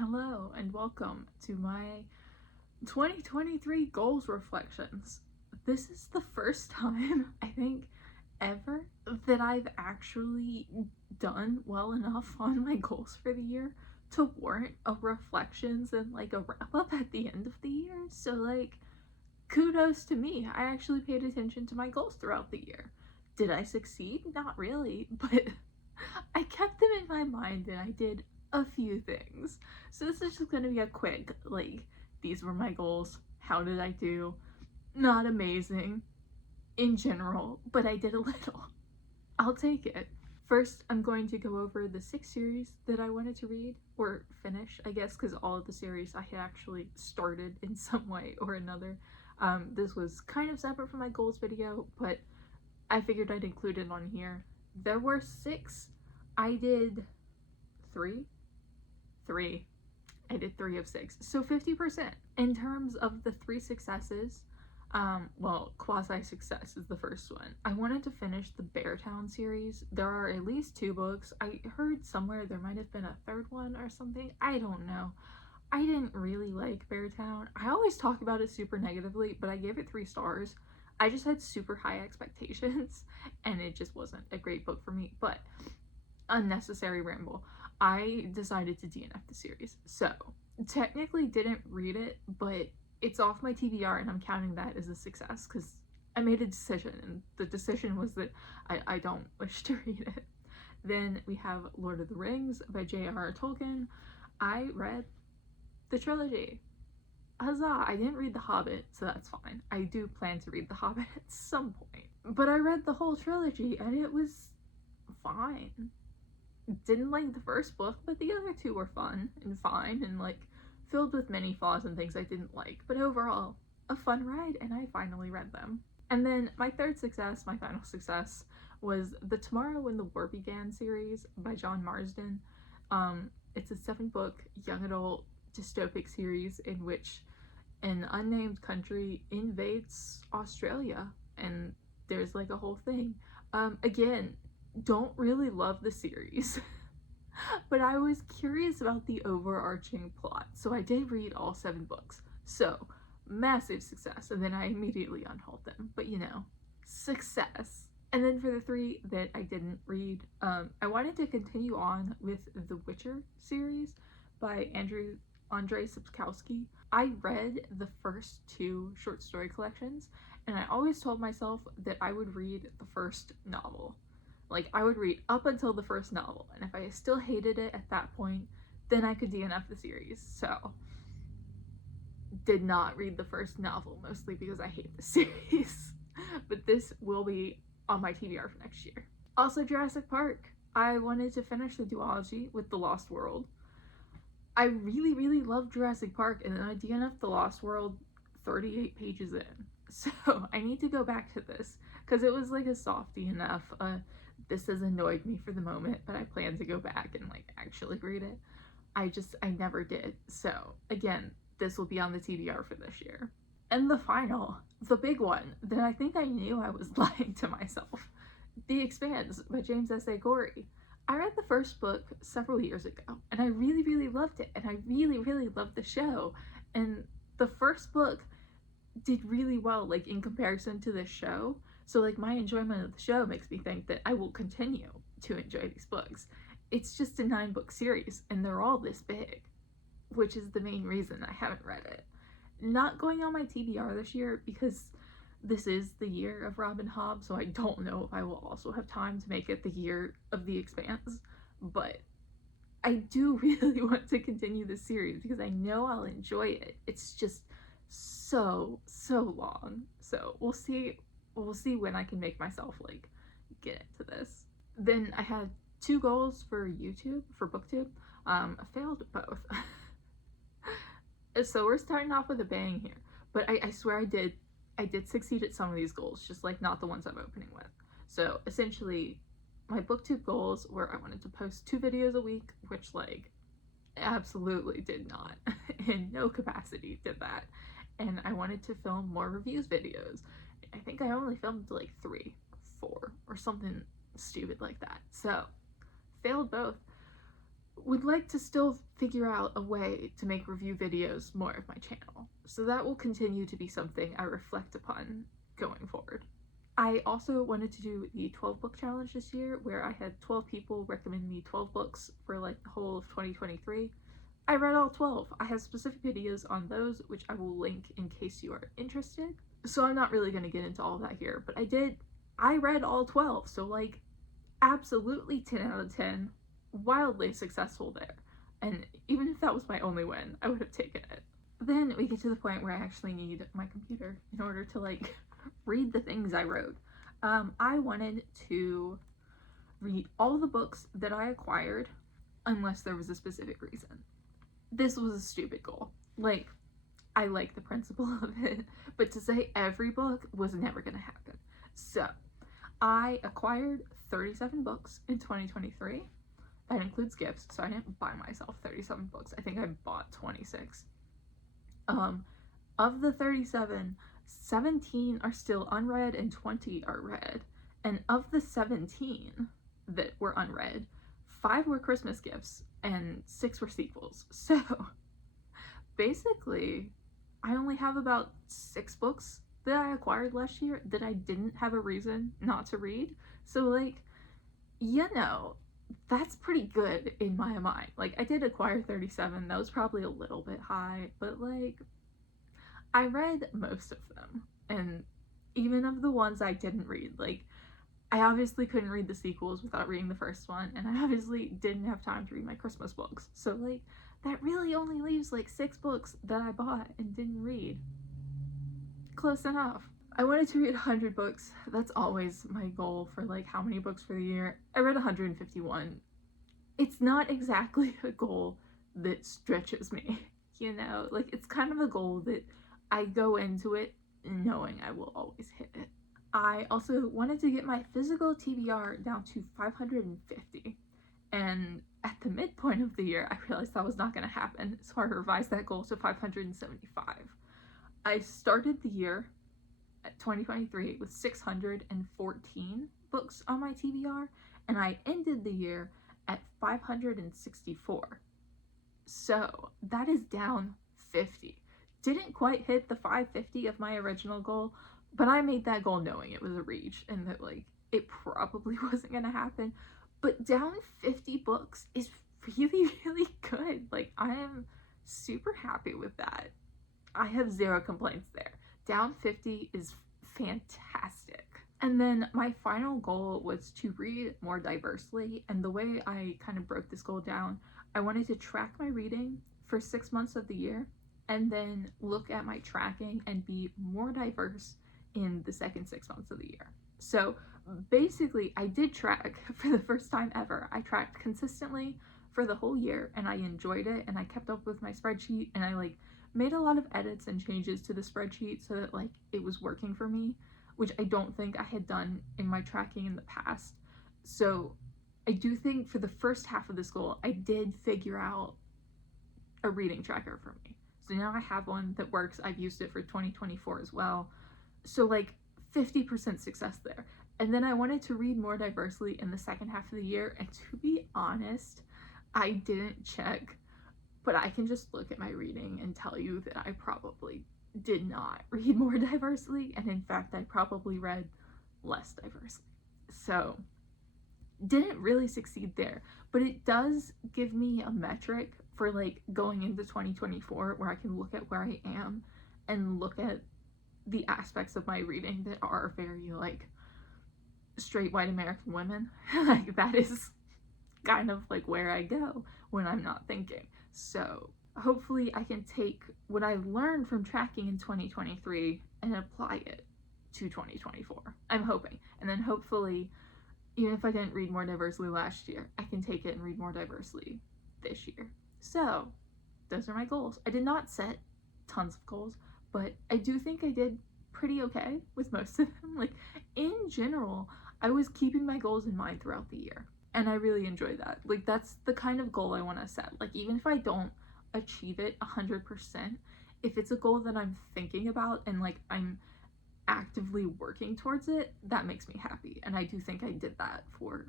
Hello and welcome to my 2023 goals reflections. This is the first time, I think, ever that I've actually done well enough on my goals for the year to warrant a reflections and like a wrap up at the end of the year. So, kudos to me. I actually paid attention to my goals throughout the year. Did I succeed? Not really, but I kept them in my mind and I did a few things. So this is just gonna be a quick, these were my goals. How did I do? Not amazing in general, but I did a little. I'll take it. First, I'm going to go over the 6 series that I wanted to read, or finish, I guess, because all of the series I had actually started in some way or another. This was kind of separate from my goals video, but I figured I'd include it on here. There were 6. I did 3. I did 3 of 6. So 50%. In terms of the 3 successes, quasi-success is the first one. I wanted to finish the Beartown series. There are at least 2 books. I heard somewhere there might have been a 3rd one or something. I don't know. I didn't really like Beartown. I always talk about it super negatively, but I gave it 3 stars. I just had super high expectations, and it just wasn't a great book for me, but unnecessary ramble. I decided to DNF the series. So, technically didn't read it, but it's off my TBR and I'm counting that as a success because I made a decision, and the decision was that I don't wish to read it. Then we have Lord of the Rings by J.R.R. Tolkien. I read the trilogy. Huzzah! I didn't read The Hobbit, so that's fine. I do plan to read The Hobbit at some point. But I read the whole trilogy and it was fine. Didn't like the first book, but the other 2 were fun and fine and filled with many flaws and things I didn't like, but overall a fun ride, and I finally read them. And then my 3rd success, my final success, was the Tomorrow When the War Began series by John Marsden. It's a 7-book young adult dystopic series in which an unnamed country invades Australia and there's a whole thing. Again, don't really love the series, but I was curious about the overarching plot, so I did read all 7 books. So, massive success, and then I immediately unhauled them, but success. And then for the 3 that I didn't read, I wanted to continue on with the Witcher series by Andrzej Sapkowski. I read the first 2 short story collections, and I always told myself that I would read the first novel. I would read up until the first novel, and if I still hated it at that point, then I could DNF the series. So, did not read the first novel, mostly because I hate the series. But this will be on my TBR for next year. Also, Jurassic Park. I wanted to finish the duology with The Lost World. I really, really loved Jurassic Park, and then I DNF'd The Lost World 38 pages in. So, I need to go back to this, because it was a softie enough. This has annoyed me for the moment, but I plan to go back and actually read it. I never did. So again, this will be on the TBR for this year. And the final, the big one that I think I knew I was lying to myself, The Expanse by James S.A. Corey. I read the first book several years ago and I really, really loved it, and I really, really loved the show. And the first book did really well in comparison to the show. So my enjoyment of the show makes me think that I will continue to enjoy these books. It's just a 9-book series and they're all this big, which is the main reason I haven't read it. Not going on my TBR this year because this is the year of Robin Hobb, so I don't know if I will also have time to make it the year of The Expanse, but I do really want to continue this series because I know I'll enjoy it. It's just so long. So we'll see when I can make myself get into this. Then I had 2 goals for YouTube, for BookTube. I failed both. So we're starting off with a bang here, but I swear I did succeed at some of these goals, just not the ones I'm opening with. So essentially my BookTube goals were I wanted to post 2 videos a week, which absolutely did not in no capacity did that. And I wanted to film more reviews videos. I think I only filmed 3, 4 or something stupid like that. So failed both. would like to still figure out a way to make review videos more of my channel. So that will continue to be something I reflect upon going forward. I also wanted to do the 12 book challenge this year, where I had 12 people recommend me 12 books for like the whole of 2023. I read all 12. I have specific videos on those, which I will link in case you are interested. So I'm not really going to get into all that here, but I read all 12, so like absolutely 10 out of 10, wildly successful there. And even if that was my only win, I would have taken it. Then we get to the point where I actually need my computer in order to like read the things I wrote. I wanted to read all the books that I acquired unless there was a specific reason. This was a stupid goal. Like, I like the principle of it, but to say every book was never gonna happen. So, I acquired 37 books in 2023. That includes gifts, so I didn't buy myself 37 books. I think I bought 26. Of the 37, 17 are still unread and 20 are read. And of the 17 that were unread, 5 were Christmas gifts and 6 were sequels. So basically, I only have about 6 books that I acquired last year that I didn't have a reason not to read. So like, you know, that's pretty good in my mind. Like, I did acquire 37. That was probably a little bit high, but like, I read most of them. And even of the ones I didn't read, like, I obviously couldn't read the sequels without reading the first one, and I obviously didn't have time to read my Christmas books. So like, that really only leaves like 6 books that I bought and didn't read. Close enough. I wanted to read 100 books. That's always my goal for like how many books for the year. I read 151. It's not exactly a goal that stretches me, you know? Like, it's kind of a goal that I go into it knowing I will always hit it. I also wanted to get my physical TBR down to 550. And at the midpoint of the year, I realized that was not going to happen, so I revised that goal to 575. I started the year at 2023 with 614 books on my TBR, and I ended the year at 564. So that is down 50. Didn't quite hit the 550 of my original goal, but I made that goal knowing it was a reach and that like it probably wasn't gonna happen. But down 50 books is really, really good. Like, I am super happy with that. I have 0 complaints there. Down 50 is fantastic. And then my final goal was to read more diversely, and the way I kind of broke this goal down, I wanted to track my reading for 6 months of the year and then look at my tracking and be more diverse in the second 6 months of the year. So basically, I did track for the first time ever. I tracked consistently for the whole year, and I enjoyed it, and I kept up with my spreadsheet, and I like made a lot of edits and changes to the spreadsheet so that like it was working for me, which I don't think I had done in my tracking in the past. So I do think for the first half of this goal, I did figure out a reading tracker for me. So now I have one that works. I've used it for 2024 as well. So like 50% success there. And then I wanted to read more diversely in the second half of the year. And to be honest, I didn't check, but I can just look at my reading and tell you that I probably did not read more diversely. And in fact, I probably read less diversely. So didn't really succeed there, but it does give me a metric for like going into 2024 where I can look at where I am and look at the aspects of my reading that are very like straight white American women. Like, that is kind of like where I go when I'm not thinking. So hopefully I can take what I learned from tracking in 2023 and apply it to 2024. I'm hoping. And then hopefully, even if I didn't read more diversely last year, I can take it and read more diversely this year. So those are my goals. I did not set tons of goals, but I do think I did pretty okay with most of them. Like, in general, I was keeping my goals in mind throughout the year, and I really enjoy that. Like, that's the kind of goal I want to set. Like, even if I don't achieve it 100%, if it's a goal that I'm thinking about and like I'm actively working towards it, that makes me happy. And I do think I did that for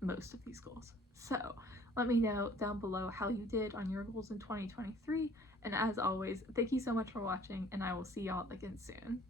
most of these goals. So Let me know down below how you did on your goals in 2023. And as always, thank you so much for watching, and I will see y'all again soon.